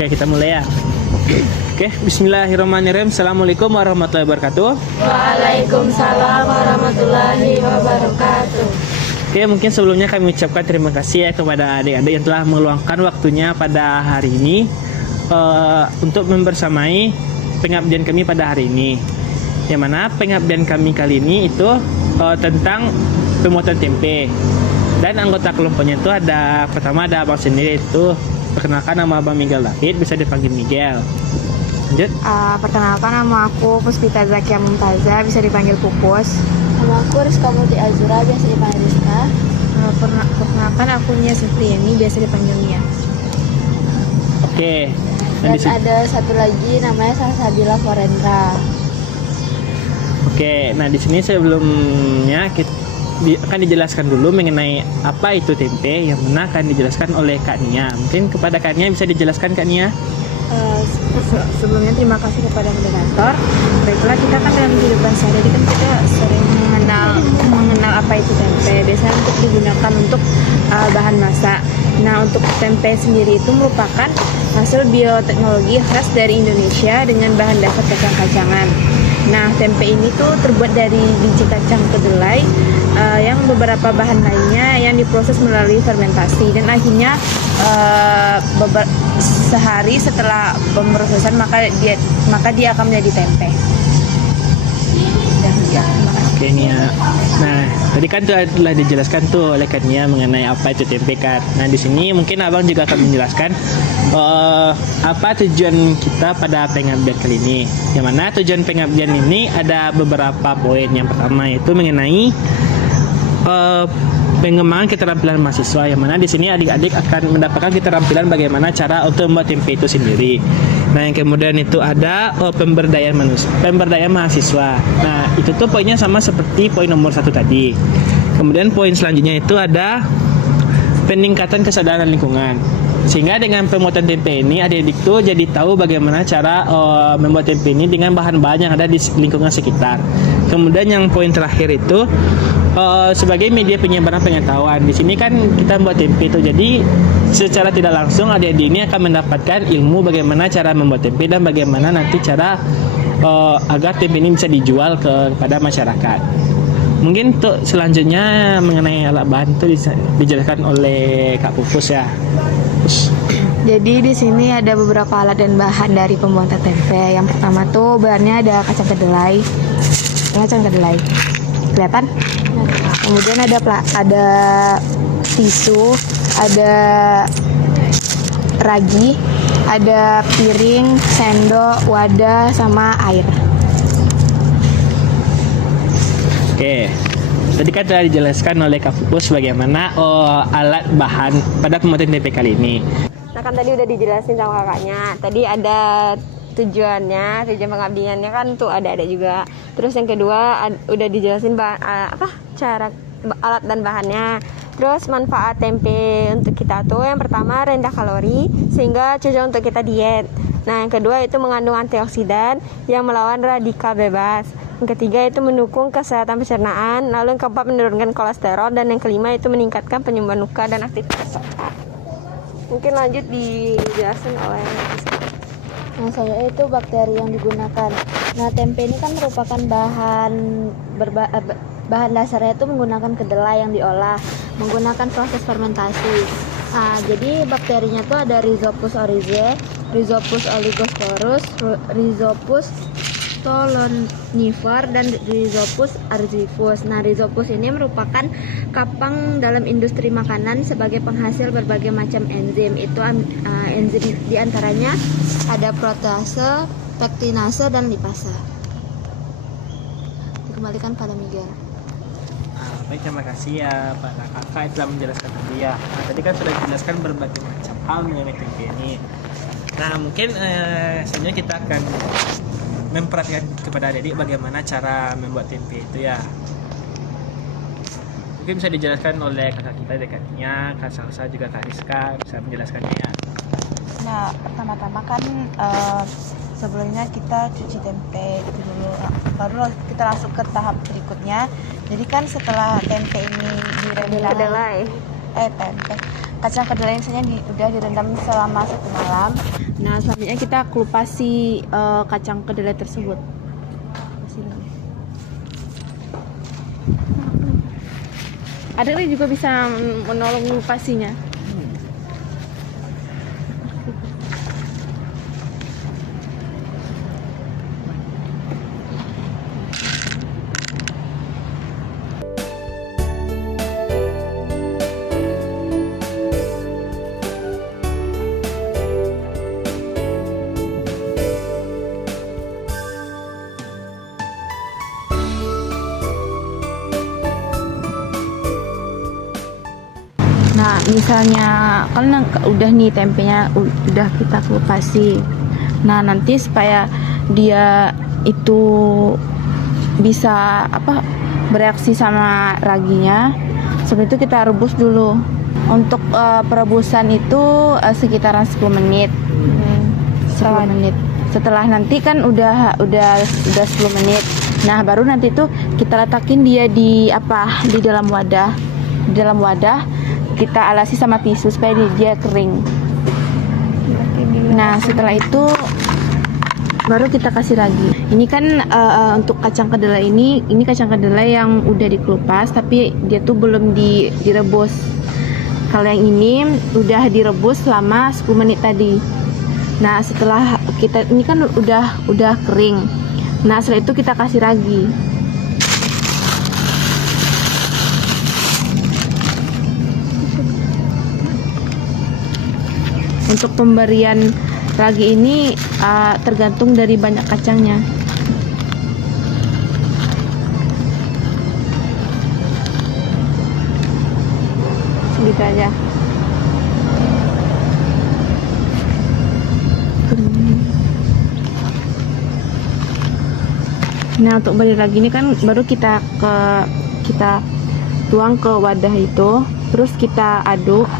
Oke, kita mulai ya. Oke, bismillahirrahmanirrahim. Assalamualaikum warahmatullahi wabarakatuh. Waalaikumsalam warahmatullahi wabarakatuh. Oke, mungkin sebelumnya kami ucapkan terima kasih ya kepada adik-adik yang telah meluangkan waktunya pada hari ini untuk membersamai pengabdian kami pada hari ini. Yang mana pengabdian kami kali ini itu tentang pembuatan tempe. Dan anggota kelompoknya itu ada, pertama ada abang sendiri, itu perkenalkan nama abang Miguel David, bisa dipanggil Miguel. Lanjut. Perkenalkan, nama aku Puspita Zakia Mumtaza, bisa dipanggil Pupus. Nama aku Rizka Muti Azura, biasa dipanggil Rizka. Perkenalkan, aku Nia Supriyani, biasa dipanggil Nia. Oke. Dan ada satu lagi namanya Salsabila Forendra. Oke, nah di sini sebelumnya akan dijelaskan dulu mengenai apa itu tempe, yang mana akan dijelaskan oleh Kak Nia. Mungkin kepada Kak Nia bisa dijelaskan, Kak Nia. Sebelumnya terima kasih kepada moderator. Baiklah, kita kan dalam kehidupan sehari-hari kan kita sering mengenal apa itu tempe. Biasanya untuk digunakan untuk bahan masak. Nah, untuk tempe sendiri itu merupakan hasil bioteknologi khas dari Indonesia dengan bahan dasar kacang-kacangan. Nah, tempe ini tuh terbuat dari biji kacang kedelai yang beberapa bahan lainnya yang diproses melalui fermentasi, dan akhirnya sehari setelah pemrosesan maka dia akan menjadi tempe. Oke, Nia. Nah, tadi kan telah dijelaskan tuh oleh Kak Nia mengenai apa itu tempe kan. Nah, di sini mungkin abang juga akan menjelaskan apa tujuan kita pada pengabdian kali ini. Yang mana tujuan pengabdian ini ada beberapa poin. Yang pertama itu mengenai pengembangan keterampilan mahasiswa, yang mana di sini adik-adik akan mendapatkan keterampilan bagaimana cara untuk membuat tempe itu sendiri. Nah, yang kemudian itu ada pemberdayaan mahasiswa. Nah, itu tuh poinnya sama seperti poin nomor 1 tadi. Kemudian poin selanjutnya itu ada peningkatan kesadaran lingkungan. Sehingga dengan pembuatan tempe ini adik-adik tuh jadi tahu bagaimana cara membuat tempe ini dengan bahan-bahan yang ada di lingkungan sekitar. Kemudian yang poin terakhir itu sebagai media penyebaran pengetahuan. Di sini kan kita membuat tempe itu, jadi secara tidak langsung adik-adik ini akan mendapatkan ilmu bagaimana cara membuat tempe dan bagaimana nanti cara agar tempe ini bisa dijual kepada masyarakat. Mungkin untuk selanjutnya mengenai alat bahan itu dijelaskan oleh Kak Pupus ya. Jadi di sini ada beberapa alat dan bahan dari pembuatan tempe. Yang pertama tuh bahannya ada kacang kedelai. Kelihatan? Kemudian ada tisu, ada ragi, ada piring, sendok, wadah, sama air. Oke, tadi kan telah dijelaskan oleh Kak Pupus bagaimana alat bahan pada pembuatan tempe kali ini. Nah, kan tadi udah dijelasin sama kakaknya. Tadi ada tujuan pengabdiannya kan tuh ada juga. Terus yang kedua udah dijelasin cara alat dan bahannya. Terus manfaat tempe untuk kita tuh yang pertama rendah kalori sehingga cocok untuk kita diet. Nah, yang kedua itu mengandung antioksidan yang melawan radikal bebas. Yang ketiga itu mendukung kesehatan pencernaan. Lalu yang keempat menurunkan kolesterol, dan yang kelima itu meningkatkan penyembuhan luka dan aktivitas otak. Mungkin lanjut dijelasin oleh saya itu bakteri yang digunakan. Nah, tempe ini kan merupakan bahan dasarnya itu menggunakan kedelai yang diolah menggunakan proses fermentasi. Nah, jadi bakterinya tuh ada Rhizopus oryzae, Rhizopus oligosporus, Rhizopus stolonifer, dan Rhizopus arzivus. Nah, Rhizopus ini merupakan kapang dalam industri makanan sebagai penghasil berbagai macam enzim. Itu enzim diantaranya ada protease, pektinase, dan lipase. Dikembalikan pada Miguel. Baik, terima kasih ya para kakak yang telah menjelaskan tadi ya. Nah, tadi kan sudah dijelaskan berbagai macam hal mengenai tempe ini. Nah, mungkin selanjutnya kita akan memperhatikan kepada adik bagaimana cara membuat tempe itu ya. Mungkin bisa dijelaskan oleh kakak kita dekatnya, Kak Salsa juga Kak Rizka bisa menjelaskannya ya. Nah, pertama-tama kan sebelumnya kita cuci tempe itu dulu, baru kita langsung ke tahap berikutnya. Jadi kan setelah tempe ini direndam, tempe kacang kedelai misalnya udah direndam selama 1 malam. Nah, selanjutnya kita kelupasi kacang kedelai tersebut. Adik juga bisa menolong kelupasinya. Nah, misalnya kan udah nih tempenya udah kita kelupasi. Nah, nanti supaya dia itu bisa bereaksi sama raginya, sebelum itu kita rebus dulu. Untuk perebusan itu sekitaran 10 menit. 10 menit. Setelah nanti kan udah 10 menit. Nah, baru nanti tuh kita letakin dia di dalam wadah. Di dalam wadah kita alasi sama tisu supaya dia kering. Nah, setelah itu baru kita kasih ragi. Ini kan untuk kacang kedelai ini kacang kedelai yang udah dikelupas tapi dia tuh belum direbus. Kalau yang ini udah direbus selama 10 menit tadi. Nah, setelah ini kan udah kering. Nah, setelah itu kita kasih ragi. Untuk pemberian ragi ini tergantung dari banyak kacangnya. Segitu aja. Nah, untuk beri ragi ini kan baru kita tuang ke wadah itu, terus kita aduk.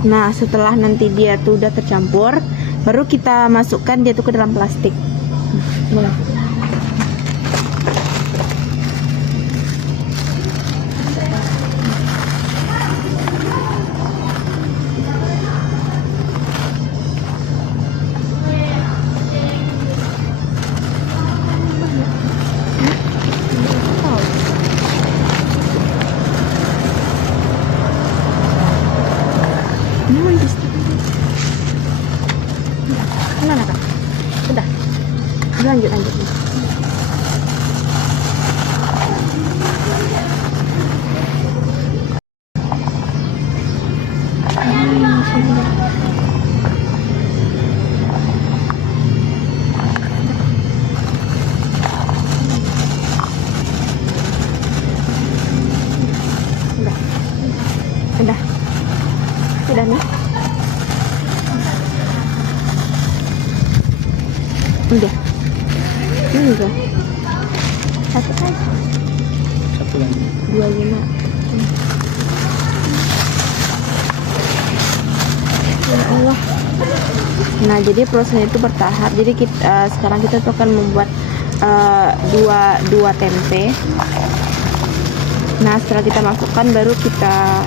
Nah, setelah nanti dia tuh udah tercampur, baru kita masukkan dia tuh ke dalam plastik. Boleh. Lanjut. Udah nih. Udah. Ini juga. Satu aja. Satu lagi. 25. Ya Allah. Nah, jadi prosesnya itu bertahap. Jadi sekarang kita tuh akan membuat dua tempe. Nah, setelah kita masukkan baru kita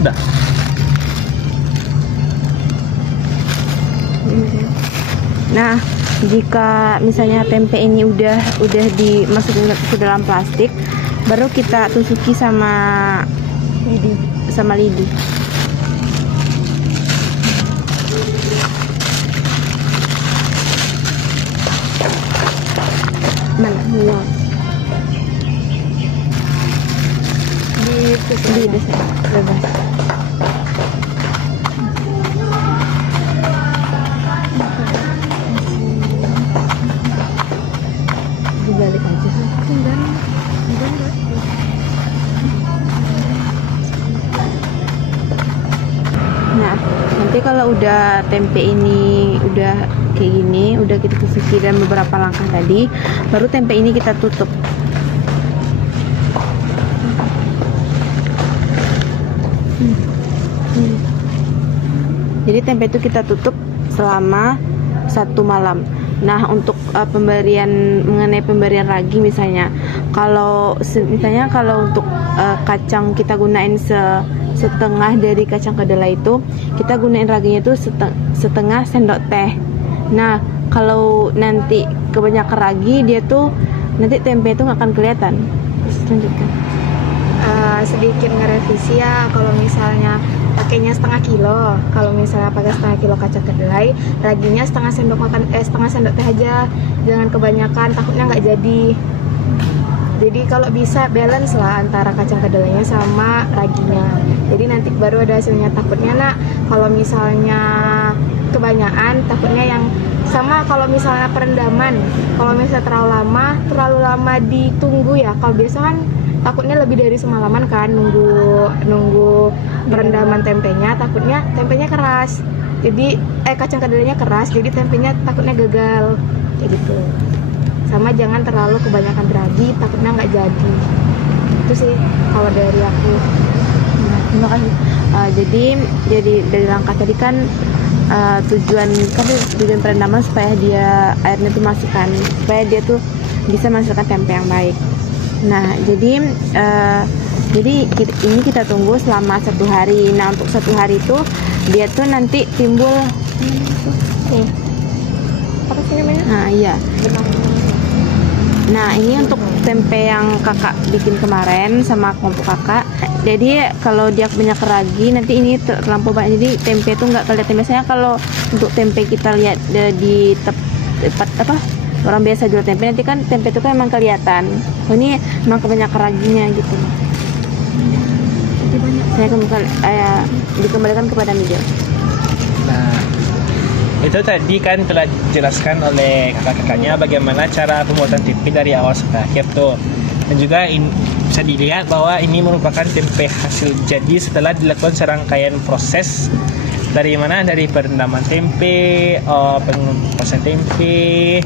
Udah. Nah, jika misalnya tempe ini udah dimasukin ke dalam plastik, baru kita tusuki sama lidi. Mana? Wow. Di desa bebas. Dibalik aja. Nah, nanti kalau udah tempe ini udah kayak gini, udah kita tusuki dan beberapa langkah tadi, baru tempe ini kita tutup. Jadi tempe itu kita tutup selama 1 malam. Nah, untuk mengenai pemberian ragi misalnya, kalau untuk kacang kita gunain setengah dari kacang kedelai itu, kita gunain raginya itu setengah sendok teh. Nah, kalau nanti kebanyakan ragi, dia tuh nanti tempe itu nggak akan kelihatan. Terus lanjutkan. Sedikit ngerevisi ya, kalau misalnya pakainya setengah kilo, kalau misalnya pakai setengah kilo kacang kedelai, raginya setengah sendok teh aja, jangan kebanyakan, takutnya nggak jadi. Jadi kalau bisa balance lah antara kacang kedelainya sama raginya, jadi nanti baru ada hasilnya. Takutnya nak, kalau misalnya kebanyakan, takutnya yang sama kalau misalnya perendaman, kalau misalnya terlalu lama ditunggu ya, kalau biasa kan takutnya lebih dari semalaman kan nunggu perendaman tempenya, takutnya tempenya keras, jadi kacang kedelainya keras, jadi tempenya takutnya gagal kayak gitu. Sama jangan terlalu kebanyakan ragi, takutnya nggak jadi. Itu sih kalau dari aku. Nah, terima kasih. Jadi dari langkah tadi kan tujuan perendaman supaya airnya tuh masukkan, supaya dia tuh bisa menghasilkan tempe yang baik. Nah, jadi ini kita tunggu selama 1 hari. Nah, untuk 1 hari itu dia tuh nanti timbul Apa sih namanya? Nah, iya. Nah, ini untuk tempe yang kakak bikin kemarin sama kelompok kakak. Jadi kalau dia punya ragi, nanti ini terlampau banyak, jadi tempe itu nggak kelihatan. Biasanya kalau untuk tempe kita lihat di tempat orang biasa jual tempe, nanti kan tempe itu kan emang kelihatan. Oh, ini emang kebanyakan raginya gitu. Saya dikembalikan kepada media. Nah, itu tadi kan telah dijelaskan oleh kakak-kakaknya bagaimana cara pembuatan tempe dari awal sampai akhir tuh. Dan juga bisa dilihat bahwa ini merupakan tempe hasil jadi setelah dilakukan serangkaian proses dari perendaman tempe, proses tempe,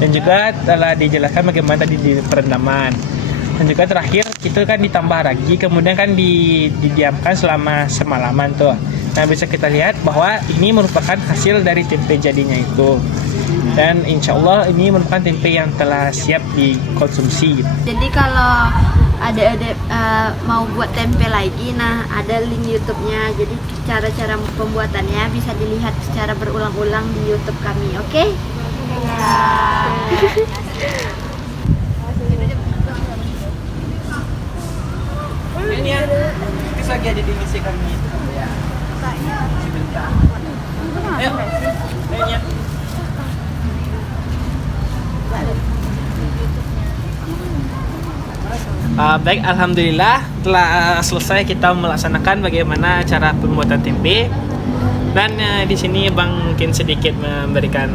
dan juga telah dijelaskan bagaimana tadi di perendaman. Dan juga terakhir itu kan ditambah ragi, kemudian kan didiamkan selama semalaman tuh. Nah, bisa kita lihat bahwa ini merupakan hasil dari tempe jadinya itu. Dan insya Allah ini merupakan tempe yang telah siap dikonsumsi. Jadi kalau ada mau buat tempe lagi, nah ada link YouTube-nya. Jadi cara-cara pembuatannya bisa dilihat secara berulang-ulang di YouTube kami, oke? Ini ya, kita lagi ada di misi kami. Ya. Sebentar. Ayo. Ayo. Baik, alhamdulillah telah selesai kita melaksanakan bagaimana cara pembuatan tempe. Dan di sini Bang mungkin sedikit memberikan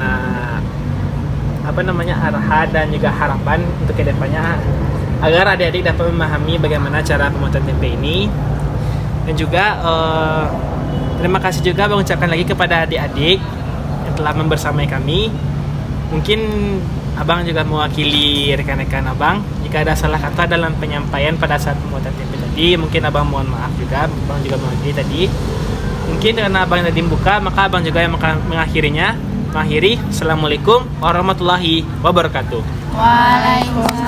arahan dan juga harapan untuk kedepannya agar adik-adik dapat memahami bagaimana cara pembuatan tempe ini. Dan juga terima kasih juga Bang ucapkan lagi kepada adik-adik yang telah membersamai kami. Mungkin Abang juga mewakili rekan-rekan Abang jika ada salah kata dalam penyampaian pada saat pembuatan tempe tadi. Mungkin Abang mohon maaf juga. Abang juga mewakili tadi. Mungkin karena Abang tadi membuka, maka Abang juga yang mengakhiri. Assalamualaikum warahmatullahi wabarakatuh. Waalaikumsalam.